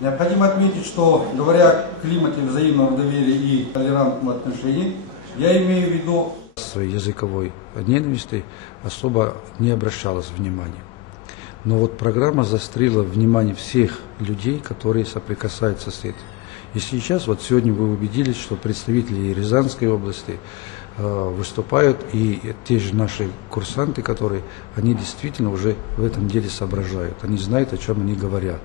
Необходимо отметить, что, говоря о климате взаимного доверия и толерантного отношения, я имею в виду своей языковой ненависти особо не обращалось внимания. Но вот программа заострила внимание всех людей, которые соприкасаются с этим. И сейчас, вот сегодня вы убедились, что представители Рязанской области выступают, и те же наши курсанты, которые, они действительно уже в этом деле соображают, они знают, о чем они говорят.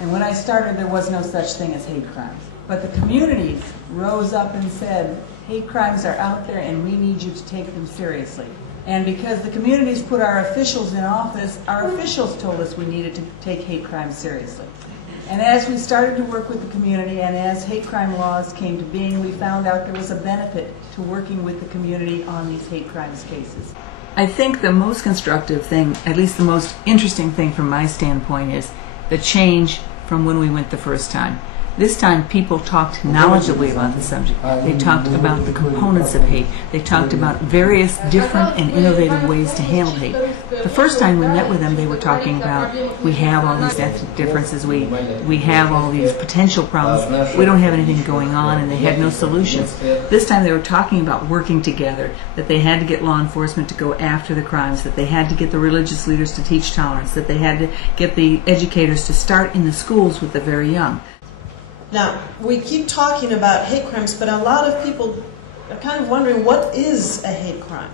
And when I started, there was no such thing as hate crimes. But the communities rose up and said, hate crimes are out there and we need you to take them seriously. And because the communities put our officials in office, our officials told us we needed to take hate crimes seriously. And as we started to work with the community and as hate crime laws came to being, we found out there was a benefit to working with the community on these hate crimes cases. I think the most constructive thing, at least the most interesting thing from my standpoint, is the change from when we went the first time. This time people talked knowledgeably about the subject. They talked about the components of hate. They talked about various different and innovative ways to handle hate. The first time we met with them, they were talking about, we have all these ethnic differences, we have all these potential problems, we don't have anything going on, and they had no solutions. This time they were talking about working together, that they had to get law enforcement to go after the crimes, that they had to get the religious leaders to teach tolerance, that they had to get the educators to start in the schools with the very young. Now, we keep talking about hate crimes, but a lot of people are kind of wondering, what is a hate crime?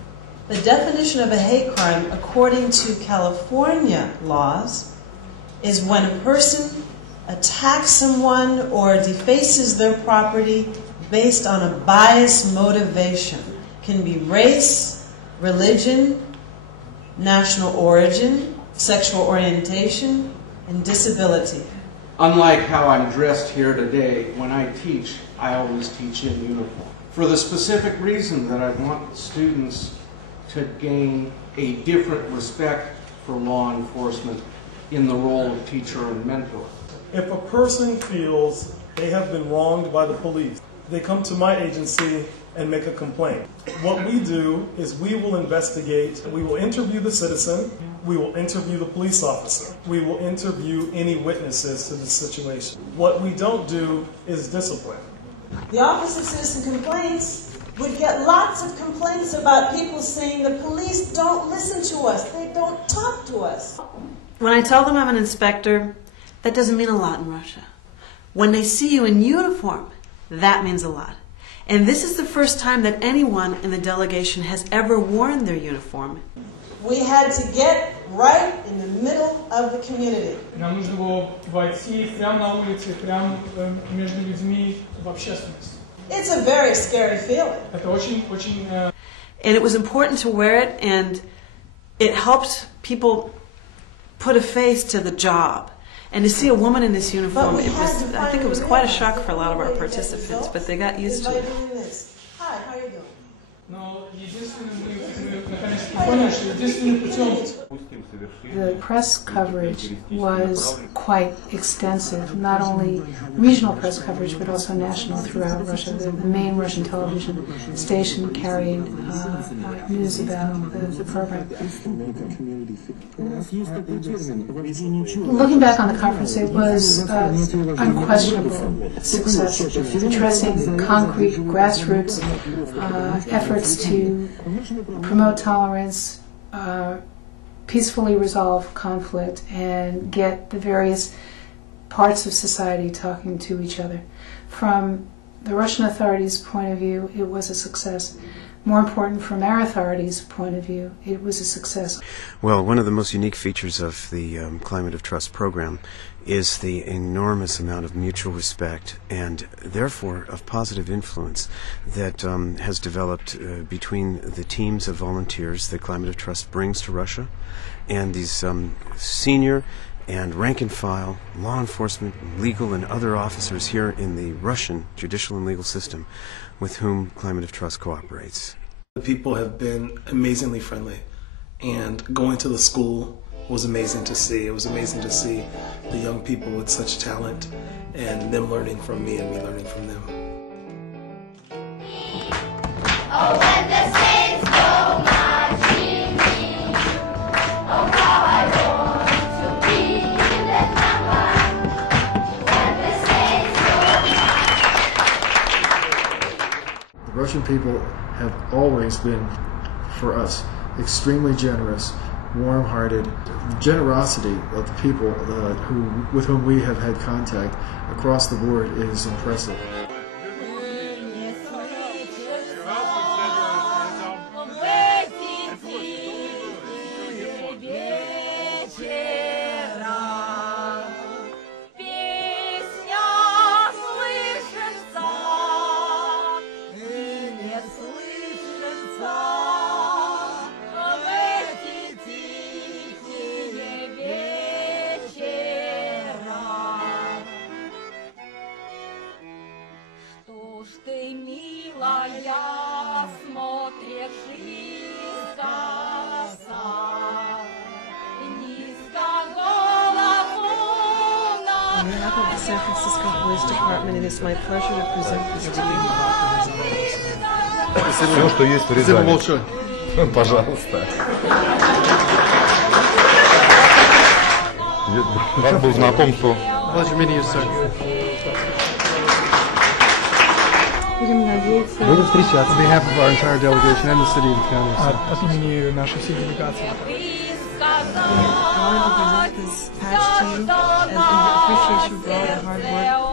The definition of a hate crime, according to California laws, is when a person attacks someone or defaces their property based on a biased motivation. It can be race, religion, national origin, sexual orientation, and disability. Unlike how I'm dressed here today, when I teach, I always teach in uniform. For the specific reason that I want students to gain a different respect for law enforcement in the role of teacher and mentor. If a person feels they have been wronged by the police, they come to my agency and make a complaint. What we do is we will investigate, we will interview the citizen, we will interview the police officer, we will interview any witnesses to the situation. What we don't do is discipline. The Office of Citizen Complaints would get lots of complaints about people saying the police don't listen to us, they don't talk to us. When I tell them I'm an inspector, that doesn't mean a lot in Russia. When they see you in uniform, that means a lot. And this is the first time that anyone in the delegation has ever worn their uniform. We had to get right in the middle of the community. Нам нужно было войти прямо на улице, прямо между людьми в общественность. It's a very scary feeling. Это очень. And it was important to wear it, and it helped people put a face to the job. And to see a woman in this uniform, I think it was quite a shock for a lot of our participants, but they got used to it. Hi, how are you doing? The press coverage was quite extensive, not only regional press coverage, but also national throughout Russia. The main Russian television station carried news about the program. Looking back on the conference, it was unquestionable success, addressing concrete grassroots efforts to promote tolerance, peacefully resolve conflict, and get the various parts of society talking to each other. From the Russian authorities' point of view, it was a success. More important, from our authorities' point of view, it was a success. Well, one of the most unique features of the Climate of Trust program is the enormous amount of mutual respect and therefore of positive influence that has developed between the teams of volunteers that Climate of Trust brings to Russia and these senior and rank-and-file law enforcement, legal and other officers here in the Russian judicial and legal system with whom Climate of Trust cooperates. The people have been amazingly friendly, and going to the school was amazing to see. It was amazing to see the young people with such talent and them learning from me and me learning from them. Oh, when the saints go marching in, oh, how I want to be in that number. Russian people have always been, for us, extremely generous, warm-hearted. The generosity of the people with whom we have had contact across the board is impressive. Ты, милая, смотришь искоса, низко голову On behalf of the San Francisco Police Department, it is my pleasure to present this to you. Все, что есть в Рязани. Пожалуйста. Рад был знакомству. Будем встречаться. On behalf of our entire delegation and the city and county. От имени нашей всей делегации. I want to present this patch to you as an appreciation for all the hard work